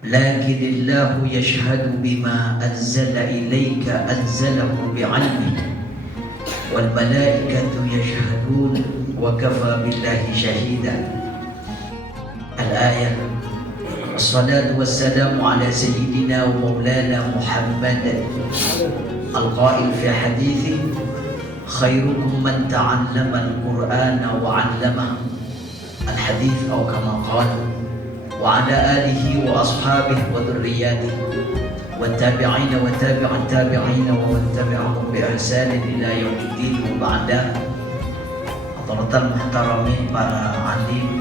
Lakinillahu yashhadu bima anzala ilayka anzalahu bi'ilmihi wal malaikatu yashhadun wa kafa billahi shahida. Al-ayah. Assalatu wassalamu ala sayyidina wa maulana Muhammad al-qail fi hadithi khairukum man ta'allama al-Qur'ana wa 'allamahu al-hadith atau kama qala wa ala alihi wa ashabihi wa dhurriyyatihi والتابعين وتابع التابعين ومن تبعهم بإحسان إلى يوم الدين وبعده. Hadratul muhtaramin, para alim,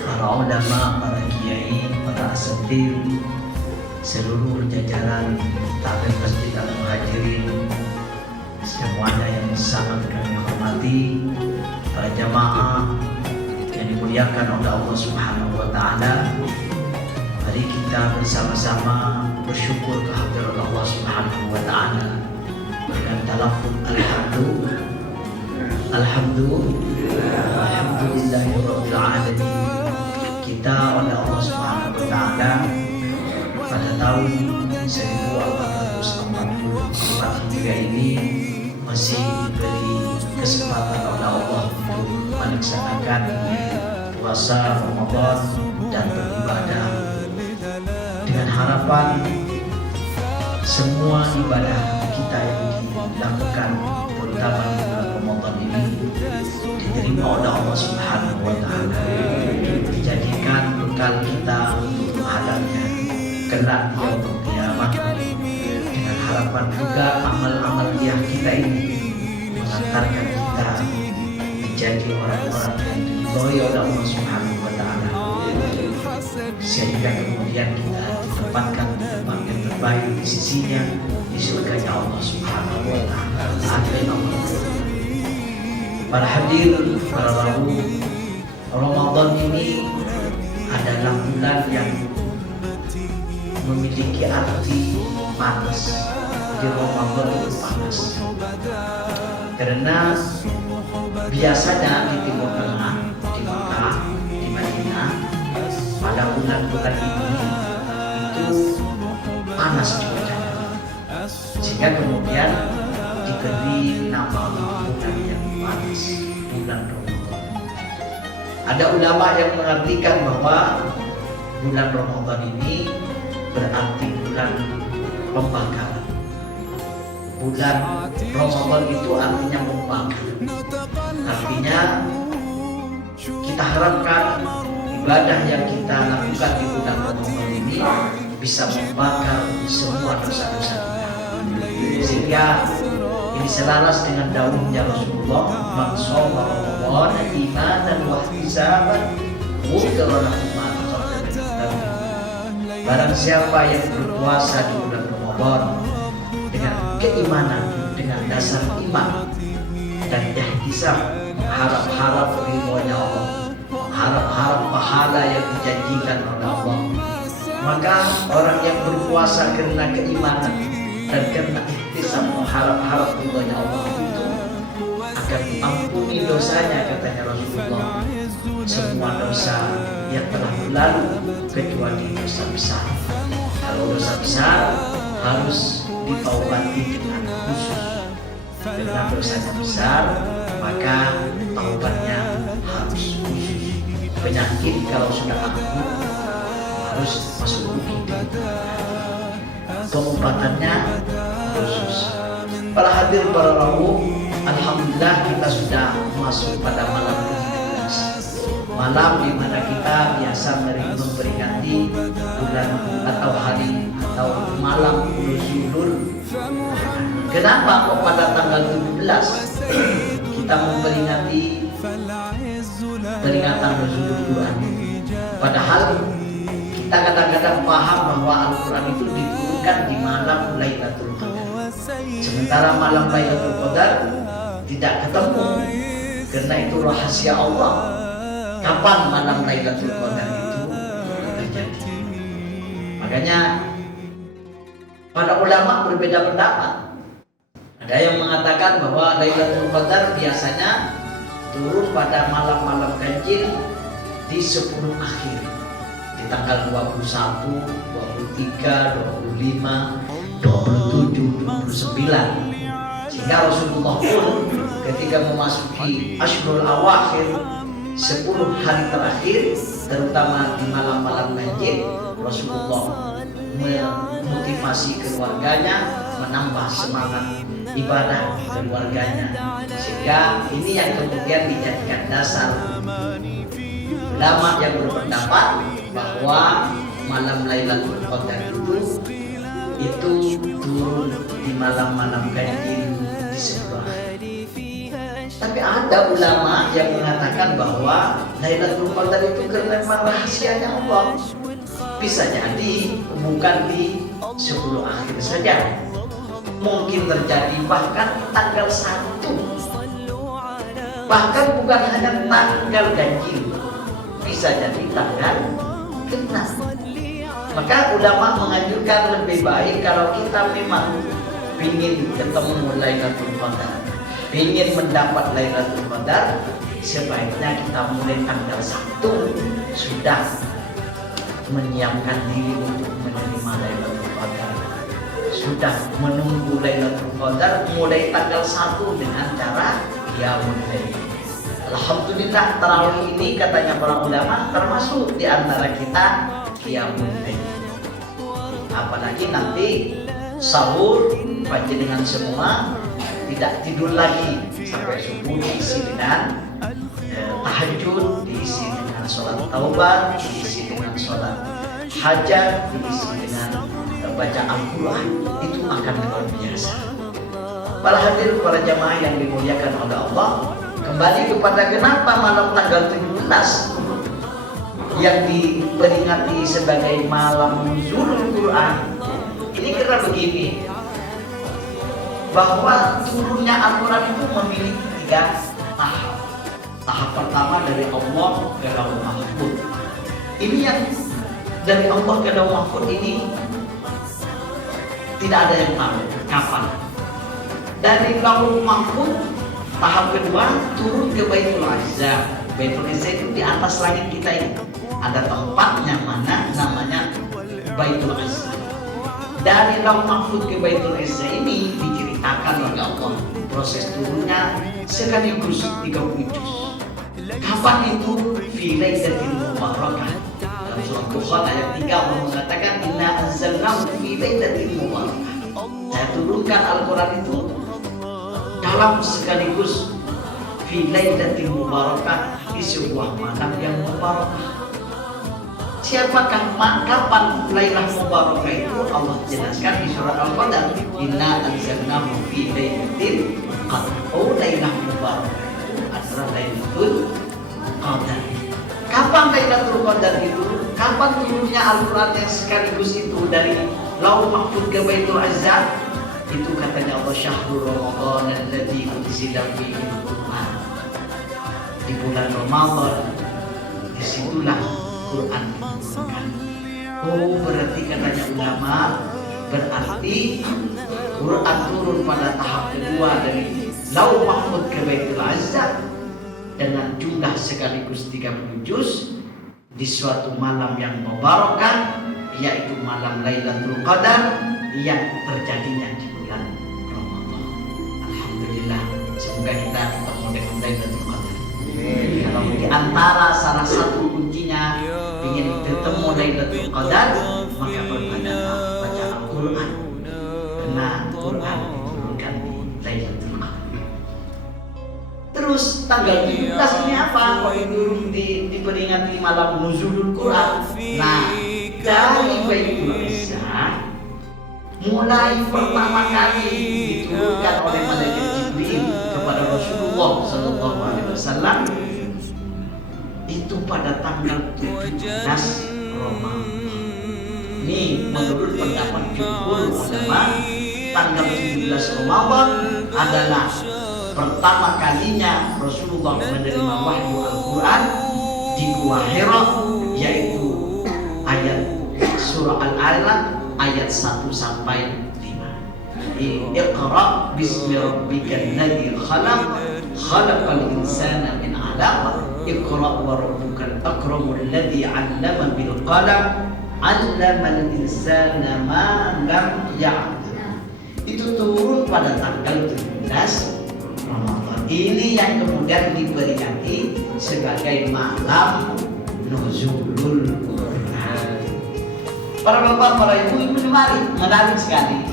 para ulama, para kiai, para asatidz, seluruh jajaran takmir Masjid Al-Muhajirin, semuanya yang sangat kami hormati, para jamaah yang dimuliakan oleh Allah Subhanahu wa taala. Mari kita bersama-sama bersyukur kehadirat Allah Subhanahu wa taala dengan talafuz alhamdulillahirabbil alamin. Kita oleh Allah Subhanahu wa taala pada tahun 1444 Hijriah ini masih diberi kesempatan oleh Allah untuk melaksanakan puasa Ramadan dan beribadah, dengan harapan semua ibadah kita yang dilakukan terutama di bulan Ramadan ini diterima oleh Allah Subhanahu wa taala, dijadikan bekal kita untuk menghadapnya kelak di yaumul qiyamah, dengan harapan juga amal-amal kita ini mengantarkan kita menjadi orang-orang yang diridhoi oleh Allah Subhanahu wa taala, sehingga kemudian kita ditempatkan di tempat yang terbaik di sisinya, di surganya Allah Subhanahu wa taala. Amin. Para hadirin, para rabu, Ramadan ini adalah bulan yang memiliki arti panas. Di Ramadan itu panas karena biasanya di Timur Tengah, di Mekah, di Madinah, pada bulan-bulan ini itu panas cuacanya, sehingga kemudian diberi nama bulan yang panas, bulan Ramadan. Ada ulama yang mengartikan bahwa bulan Ramadan ini berarti bulan pembakaran. Bulan Ramadan itu artinya membakar, artinya kita harapkan ibadah yang kita lakukan di bulan Ramadan ini bisa membakar semua dosa-dosa kita, sehingga ini selaras dengan dawuhnya Rasulullah, "Man shoma Ramadan imanan wa ihtisaban ghufira lahu ma taqaddama min dhanbihi." Barang siapa yang berpuasa di bulan Ramadan dengan keimanan, dengan dasar iman dan ihtisab, harap-harap ridhonya Allah, harap-harap pahala yang dijanjikan oleh Allah, maka orang yang berpuasa karena keimanan dan karena ihtisab, harap-harap ridhonya Allah itu akan diampuni dosanya, katanya Rasulullah, semua dosa yang telah berlalu kecuali dosa besar. Kalau dosa besar harus ditaubati dengan khusus, karena dosanya besar maka taubatnya harus khusus. Penyakit kalau sudah akut harus masuk UGD, pengobatannya khusus. Para hadir, para rawu, alhamdulillah kita sudah masuk pada malam ke-17, malam di mana kita biasa memperingati bulan atau hari atau malam Zuhur. Kenapa kok pada tanggal 17 kita memperingati peringatan Nuzulul Quran? Padahal kita kadang-kadang paham bahwa Al-Quran itu diturunkan di malam Lailatul Qadar, sementara malam Lailatul Qadar tidak ketemu, karena itu rahasia Allah. Kapan malam Lailatul Qadar itu terjadi? Makanya para ulama berbeda pendapat. Ada yang mengatakan bahwa Lailatul Qadar biasanya turun pada malam-malam ganjil di 10 akhir, di tanggal 21, 23, 25, 27, 29. Sehingga Rasulullah pun ketika memasuki Ashrul Awakhir, 10 hari terakhir, terutama di malam-malam ganjil, Rasulullah memotivasi keluarganya, menambah semangat ibadah keluarganya. Sehingga ini yang kemudian dijadikan dasar ulama yang berpendapat bahwa malam Lailatul Qadar itu turun di malam-malam ganjil di 10 hari. Tapi ada ulama yang mengatakan bahwa Lailatul Qadar itu karena rahasianya Allah. Bisa jadi bukan di 10 akhir saja, mungkin terjadi bahkan tanggal 1, bahkan bukan hanya tanggal ganjil, bisa jadi tanggal genap. Maka ulama menganjurkan lebih baik kalau kita memang ingin ketemu Lailatul Qadar, ingin mendapat Lailatul Qadar, sebaiknya kita mulai tanggal 1 sudah menyiapkan diri untuk menerima Lailatul Qadar, sudah menunggu Lailatul Qadar mulai tanggal 1 dengan cara qiyamul lail. Alhamdulillah tarawih ini katanya para ulama termasuk di antara kita qiyamul lail. Apalagi nanti sahur panjenengan semua tidak tidur lagi sampai subuh, diisi dengan tahajud, diisi dengan sholat taubat, diisi dengan sholat hajat, diisi dengan baca Al-Quran. Itu akan luar biasa. Para hadirin, para jamaah yang dimuliakan oleh Allah, kembali kepada kenapa malam tanggal 17 yang diperingati sebagai malam nuzulul Quran. Ini karena begini, bahwa turunnya Al-Quran itu memiliki 3 tahap. Tahap pertama dari Allah ke Lauh Mahfuz. Ini yang dari Allah ke Lauh Mahfuz ini tidak ada yang tahu kapan. Dari Lauh Mahfuz tahap kedua turun ke Baitul Izza. Baitul Izza itu di atas langit kita ini. Ada tempatnya mana namanya Baitul Izza. Dari Lauh Mahfuz ke Baitul Izza ini diceritakan oleh Allah proses turunnya sekaligus 30 juz. Kapan itu? Fi lailatin mubarakah. Dalam surah Dukhan ayat 3 Allah mengatakan inna anzalnahu fi lailatin mubarakah. Saya turunkan Al-Quran itu dalam sekaligus fi lailatin mubarakah, di sebuah malam yang mubarakah. Siapakah kapan Lailah Mubarakah itu? Allah jelaskan di surat Al-Qadar, inna anzalnahu fi lailatin qadar. Oh, Lailah Mubarakah itu adalah Lailatul Qadar. Kapan Lailatul Qadar itu? Kapan turunnya Al-Quran yang sekaligus itu dari Lauh Mahfuz ke Baitul Izza? Itu katanya Allah, syahrul Ramadan alladzi unzila fihi al-Quran. Di bulan Ramadan disitulah Quran diturunkan. Oh, berarti katanya ulama, berarti Quran turun pada tahap kedua dari Lauh Mahfuz ke Baitul Izza dengan jumlah sekaligus 30 juz di suatu malam yang mubarakah, yaitu malam Lailatul Qadar yang terjadinya di bulan Ramadan. Alhamdulillah, semoga kita ketemu dengan Lailatul Qadar. Kalau di antara salah satu kuncinya ingin ketemu Lailatul Qadar, maka perbanyaklah baca Al-Quran, karena Quran diturunkan di Lailatul Qadar. Terus tanggal 17 ini apa? Kok itu diperingati malam nuzulul Quran. Nah, dari Baitul Izza mulai pertama kali diturunkan oleh malaikat Jibril kepada Rasulullah sallallahu alaihi wasallam itu pada tanggal 17 Ramadan. Ini menurut pendapat jumhur ulama, tanggal 17 Ramadan adalah pertama kalinya Rasulullah menerima wahyu Al-Quran di Gua Hira, yaitu ayat surah Al-Alaq ayat 1 sampai 5. Iqra bismi rabbikal ladzi khalaq, khalaqal insana min 'alaq, iqra wa rabbukal akramul ladzi 'allama bil qalam 'allamal insana ma lam ya'lam. Itu turun pada tanggal 17 Ramadan. Ini yang kemudian diperingati sebagai malam nuzulul Quran. Para bapak, para ibu, menarik sekali.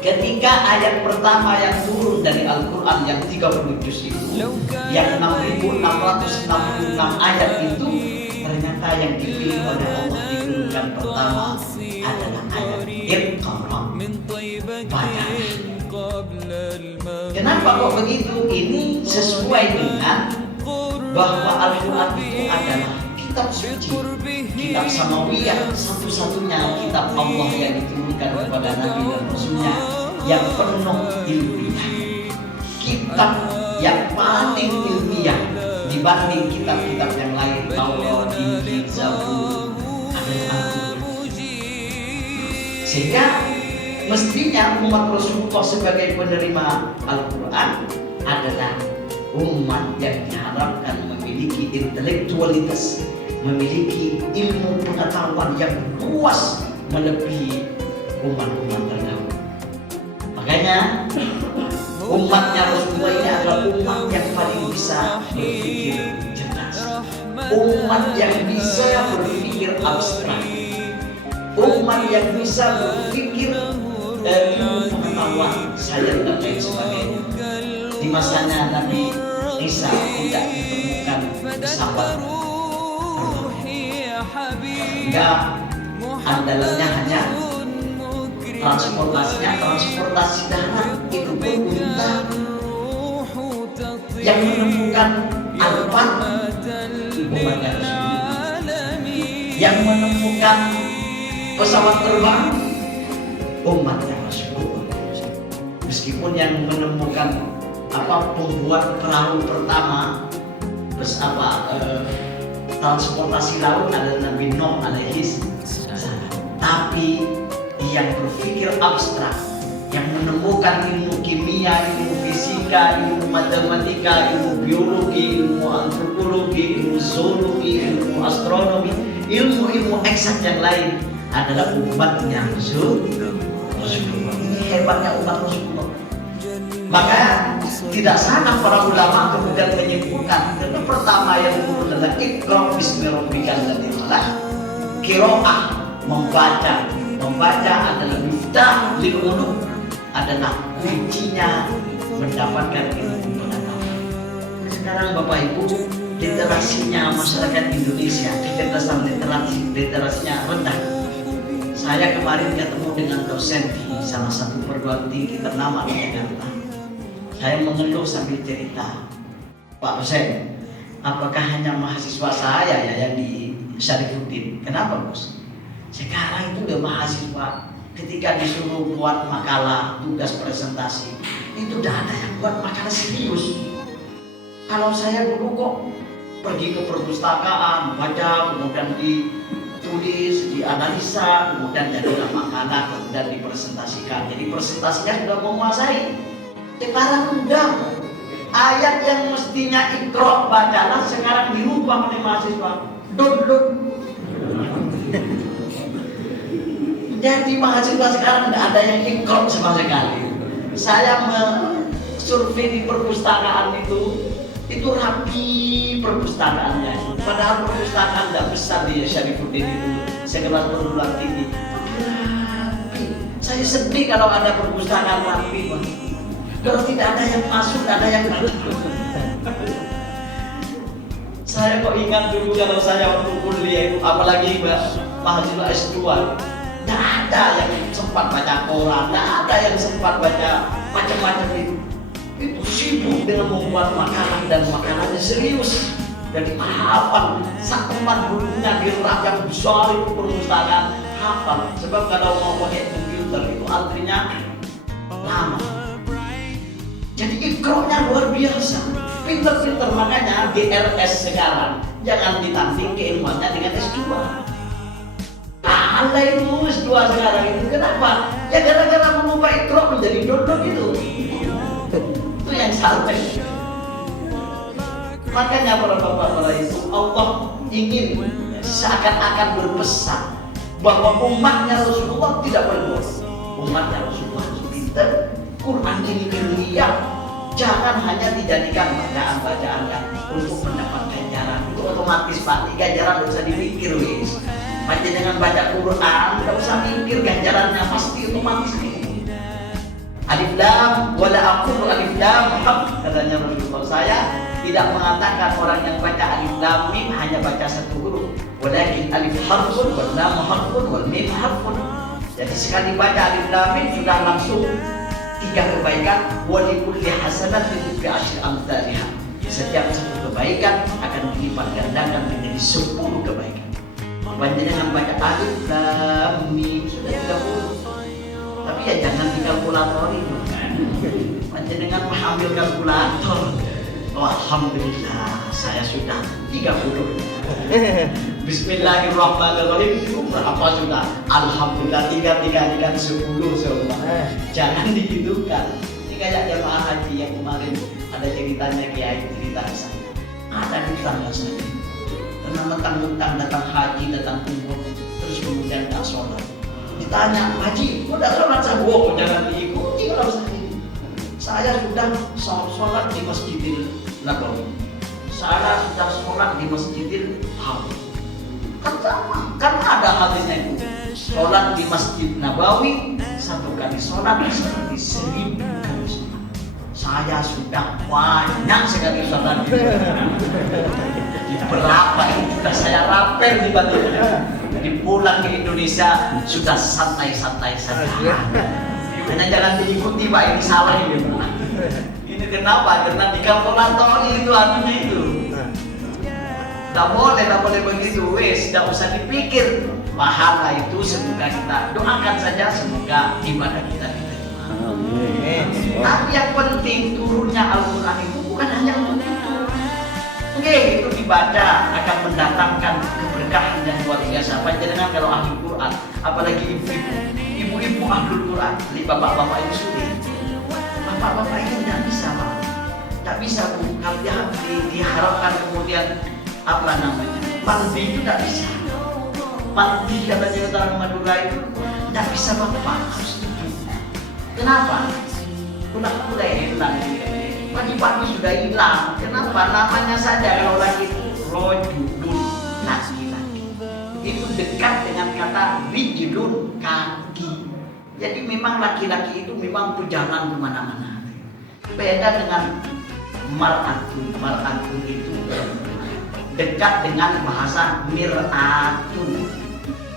Ketika ayat pertama yang turun dari Al-Quran yang 30 juz itu, yang 6.666 ayat itu, ternyata yang dipilih oleh Allah diturunkan pertama adalah ayat Iqra. Baca. Kenapa kok begitu? Ini sesuai dengan bahwa Al-Quran itu adalah kitab suci, kitab samawiyah, satu-satunya kitab Allah yang diturunkan kepada Nabi dan Rasulnya yang penuh ilmiah, kitab yang paling ilmiah dibanding kitab-kitab yang lain, Taurat, Injil, Zabur, Al-Quran. Sehingga mestinya umat Rasulullah sebagai penerima Al-Quran adalah umat yang diharapkan memiliki intelektualitas, memiliki ilmu pengetahuan yang luas melebihi umat-umat terdahulu. Makanya umatnya Rasulullah ini adalah umat yang paling bisa berpikir cerdas, umat yang bisa berpikir abstrak, umat yang bisa berpikir ilmu pengetahuan, sains dan lain sebagainya. Di masanya Nabi Isa tidak ditemukan pesawat, enggak, andalannya hanya transportasi darat, itu pun unta. Yang menemukan Alphard umatnya Rasulullah, yang menemukan pesawat terbang umatnya Rasulullah. Meskipun yang menemukan pembuat perahu pertama, terus transportasi laut adalah Nabi Nuh alaihi salam. Tapi yang berpikir abstrak, yang menemukan ilmu kimia, ilmu fisika, ilmu matematika, ilmu biologi, ilmu antropologi, ilmu zoologi, ilmu astronomi, ilmu-ilmu eksak yang lain adalah umatnya Rasulullah. Ini hebatnya umat Rasulullah. Maka tidak salah para ulama kemudian menyebutkan itu pertama yang turun adalah Iqra bismi rabbikal ladzi khalaq. Qiraah, membaca adalah miftah lil ulum, adalah kuncinya mendapatkan ilmu pengetahuan. Sekarang Bapak Ibu, literasinya masyarakat Indonesia, literasinya rendah. Saya kemarin ketemu dengan dosen di salah satu perguruan tinggi ternama di Jakarta. Saya mengeluh sambil cerita, Pak dosen, apakah hanya mahasiswa saya ya yang di Syarifuddin? Kenapa bos? Sekarang itu udah mahasiswa, ketika disuruh buat makalah, tugas presentasi, itu udah ada yang buat makalah serius. Kalau saya dulu kok pergi ke perpustakaan, baca, kemudian ditulis, dianalisa, kemudian jadilah makalah, kemudian dipresentasikan. Jadi presentasinya sudah menguasai. Sekarang udah ayat yang mestinya Iqra bacalah sekarang dirubah oleh mahasiswa. Download. Jadi mahasiswa sekarang tidak ada yang Iqra sama sekali. Saya survei di perpustakaan itu rapi perpustakaannya. Padahal perpustakaan tidak besar di Syarifuddin itu, sekelas perguruan tinggi. Rapi. Saya sedih kalau ada perpustakaan rapi, Pak. Kalau tidak ada yang masuk, ada yang masuk. Saya kok ingat dulu kalau saya waktu kuliah itu, apalagi mahasiswa S2, tidak ada yang sempat baca koran, tidak ada yang sempat baca macam-macam itu. Itu sibuk dengan membuat makanan dan makanannya serius. Jadi hafal, satu teman bukunya di rak yang besar itu perpustakaan hafal. Sebab kalau mau pakai komputer itu antrinya lama. Jadi Iqra-nya luar biasa, pinter-pinter. Makanya GRS sekarang jangan ditanding keilmuannya dengan S2. Ada itu S2 sekarang itu, kenapa? Ya gara-gara mengubah Iqra menjadi download itu yang salah. Makanya para bapak-bapak itu Allah ingin seakan-akan berpesan bahwa umatnya Rasulullah tidak berbohong. Umatnya Rasulullah pintar, Quran ini mulia. Jangan hanya dijadikan bacaan-bacaan yang untuk mendapat ganjaran. Itu otomatis Pak, ganjaran tidak usah dipikir wis. Macam dengan baca Quran, tidak usah mikir ganjarannya, pasti otomatis. Alif lam wala aqulu alif lam haq, katanya Rasulullah. Saya tidak mengatakan orang yang baca alif lam mim hanya baca satu huruf, walakin alif harfun wal lam harfun wal mim harfun. Jadi sekali baca alif lam mim sudah langsung 3 kebaikan. Wa likulli hasanatin bi asyri amsalihha. Setiap satu kebaikan akan dilipat gandakan menjadi 10 kebaikan. Panjenengan baca alif lam mim sudah 30. Tapi ya jangan di kalkulator itu kan. Panjenengan mengambil kalkulator. Oh, alhamdulillah saya sudah 30. Bismillahirrahmanirrahim. Berapa sudah? Alhamdulillah 3 dikalikan 10 semua. Jangan dihitungkan. Ini kayak jemaah haji yang kemarin ada ceritanya, kiai cerita ke saya. Ada di tangga saya. Karena mentang-mentang datang haji, datang umroh, terus kemudian tak sholat. Ditanya, Haji, udah sholat sabu? Jangan diikuti kalau saya sudah sholat di Masjidil Nabawi. Saya sudah sholat di Masjidil Haram. Kan sama, kan ada hadisnya itu. Sholat di Masjid Nabawi 1 kali sholat seperti 1000 kali sholat. Saya sudah banyak sekali sholat di berapa itu sudah saya rapel di Batu. Di pulang ke Indonesia sudah santai-santai saja. Hanya jangan diikuti Pak, ini salah ini. Ini kenapa? Karena di kalkulator itu anunya itu. Tidak boleh begitu. Wes, tidak usah dipikir. Pahala itu semoga kita doakan saja, semoga ibadah kita diterima. Tapi yang penting turunnya Al-Quran itu bukan hanya untuk itu. Oke, itu dibaca akan mendatangkan keberkahan yang luar biasa. Panjenengan kalau ahli Quran, apalagi ibu-ibu ahli Quran, jadi bapak-bapak itu sulit. Bapak-bapak itu tidak bisa, Pak. Tidak bisa, Bu. Kalau diharapkan kemudian apa namanya? Mandi itu tidak bisa. Mandi katanya orang Madura itu tidak bisa, Bapak. Harus setuju. Kenapa? Kuda enak. Pagi-pagi sudah hilang. Kenapa? Namanya saja kalau lagi itu rojulun, laki-laki. Itu dekat dengan kata rijlun, kaki. Jadi memang laki-laki itu memang pejalan kemana-mana. Beda dengan mar'atun. Mar'atun itu dekat dengan bahasa mir'atun,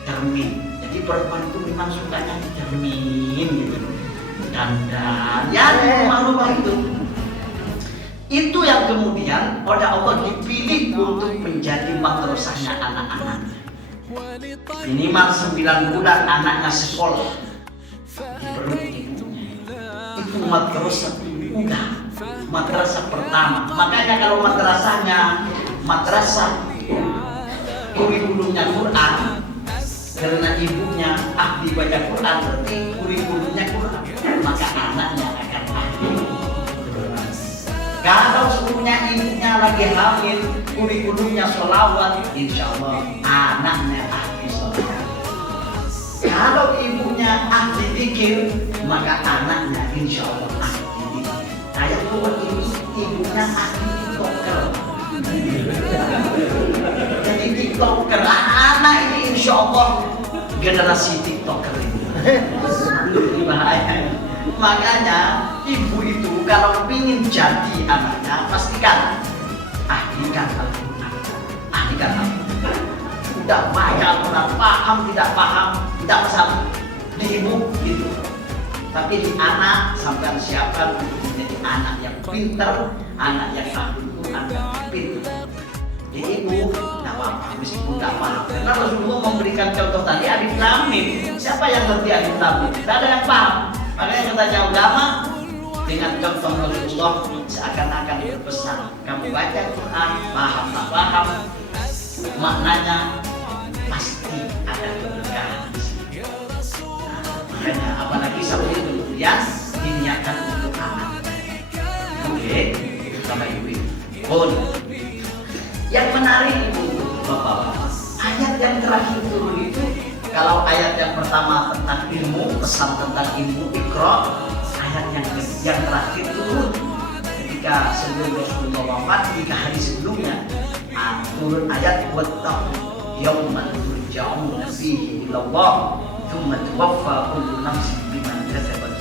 cermin. Jadi perempuan itu memang sukanya cermin gitu. Dandan, ya rumah-rumah itu. Itu yang kemudian oleh Allah dipilih untuk menjadi madrasahnya anak-anaknya. Minimal 9 bulan anaknya sekolah di perut ibunya. Itu madrasah udah, madrasah pertama. Makanya kalau madrasah kurikulumnya Quran, karena ibunya ahli baca Quran, berarti kurikulumnya Quran, maka anaknya akan ahli. Kalau sebelumnya ibunya lagi hamil, kurikulumnya sholawat, insya Allah anaknya ahli sholawat. Kalau ibunya ahli zikir, maka anaknya insya Allah ahli zikir. Kayak buat ini ibunya ahli tiktoker. Jadi tiktoker, anak ini insya Allah generasi tiktoker ini. Bahaya. Makanya ibu itu kalau ingin jadi anaknya pastikan ahlikan Al-Quran. Ahlikan Al-Quran. Udah baca Al-Quran, paham tidak paham, tidak masalah. Di ibu itu. Tapi di anak sampai siapkan untuk menjadi anak yang pintar, anak yang ahli Quran dan pintar. Di ibu tidak apa-apa, meskipun tidak paham. Karena Rasulullah memberikan contoh tadi alif lam mim. Siapa yang ngerti alif lam mim? Tidak ada yang paham. Makanya katanya ulama dengan contoh Rasulullah seakan-akan berpesan, kamu baca Quran, paham tak paham, maknanya pasti ada keberkahan. Makanya apalagi sampai kemudian diniatkan untuk anak. Oke, sama ibu. Yang menarik itu Bapak, ayat yang terakhir turun itu, kalau ayat yang pertama tentang ilmu, pesan tentang ilmu, Iqra, ayat yang terakhir turun ketika sebelum Rasulullah wafat, 3 hari sebelumnya, turun ayat wattaqu yawman turja'una fihi ila Allah thumma tuwaffa kullu nafsin bima kasabat.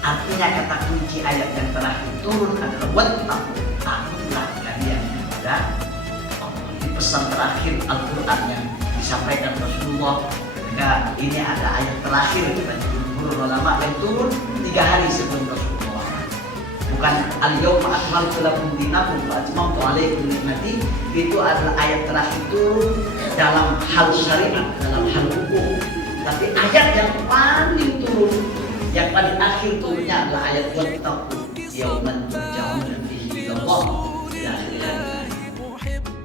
Artinya kata kunci ayat yang terakhir turun adalah wattaqu, takutlah kalian kepada Allah. Di pesan terakhir Al-Quran yang disampaikan Rasulullah ketika ini ada ayat terakhir bagi jumhur ulama yang turun 3 hari sebelum Rasulullah. Bukan al-yawma akmaltu lakum dinakum wa atmamtu alaikum ni'mati, itu adalah ayat terakhir turun dalam hal syariat, dalam hal hukum. Tapi ayat yang paling turun, yang paling akhir turunnya adalah ayat wattaqu yawman turja'una fihi ila Allah ila akhir ayat.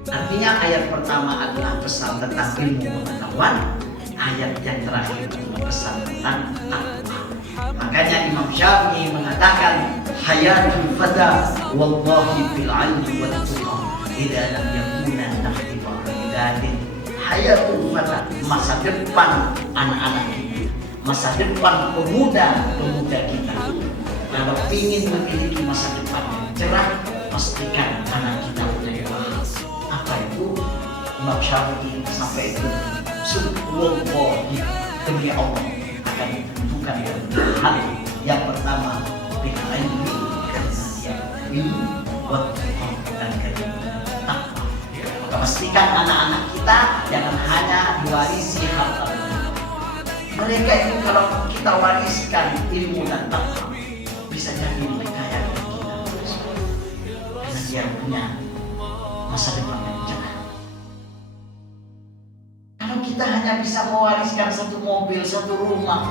Artinya ayat pertama adalah pesan tentang ilmu pengetahuan, ayat yang terakhir adalah pesan tentang takwa. Makanya Imam Syafi'i mengatakan hayatul fata wallahi bil ilmi wat tuqa idza lam yakuna nahtifa bidatin. Hayatul fata, masa depan anak-anak kita, masa depan pemuda kita, kalau ingin memiliki masa depan yang cerah, pastikan anak kita punya ilmu. Apa itu? Imam Syafi'i sampai itu subhanallah, demi Allah akan ditentukan hal yang pertama dengan ilmu, karena dia ilmu dan takwa. Maka pastikan anak-anak kita jangan hanya diwarisi harta. Mereka itu kalau kita wariskan ilmu dan takwa, bisa jadi lebih kaya dari kita, karena dia punya masa depan yang cerah. Kalau kita hanya bisa mewariskan 1 mobil, 1 rumah,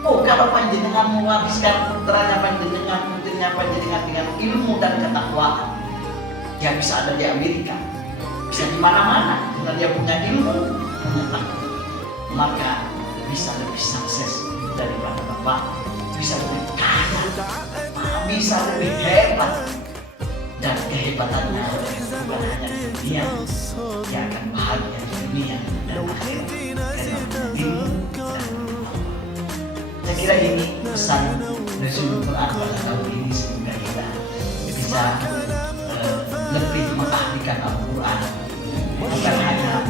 kalau panjenengan mewariskan putranya panjenengan, putrinya panjenengan dengan ilmu dan ketakwaan, dia bisa ada di Amerika, bisa di mana-mana, karena dia punya ilmu, punya takwa, maka bisa lebih sukses daripada bapak, bisa lebih kaya, bisa lebih hebat. Dan kehebatannya bukan hanya di dunia, dia akan bahagia di dunia dan akhirat karena ilmu dan takwa. Saya kira ini pesan Nuzul Quran pada tahun ini, semoga kita bisa lebih mengahlikan Al-Quran, bukan hanya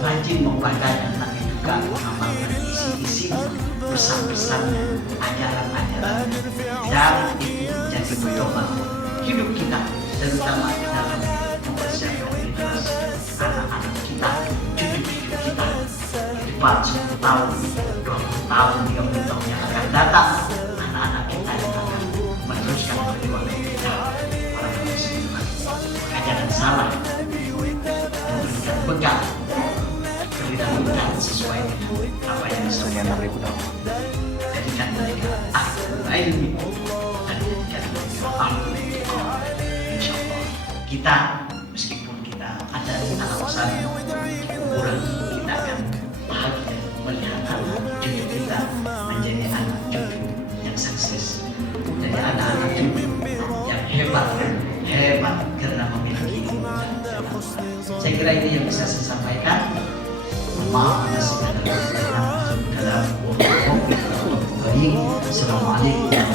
rajin membacanya, tapi juga mengamalkan isi-isi pesan-pesannya, ajaran-ajaran, dan itu jadi pedoman hidup kita, terutama dalam mempersiapkan generasi anak-anak kita, cucu-cucu kita di depan 10 tahun, 20 tahun, 30 tahun yang akan datang. Anak-anak kita yang akan meneruskan perjuangan kita, para manusia. Maka jangan salah memberikan bekal, berikan bekal sesuai dengan apa yang disampaikan. Jadikan mereka ahlul ilmi dan jadikan mereka ahlul tuqa. Insya Allah kita, meskipun kita ada di alam sana di kuburan, kita akan bahagia melihat anak cucu kita menjadi anak cucu yang sukses, menjadi anak-anak cucu yang hebat karena memiliki ilmu. Saya kira ini yang bisa saya sampaikan. Maaf atas segala kekurangan dalam waktu. Assalamualaikum.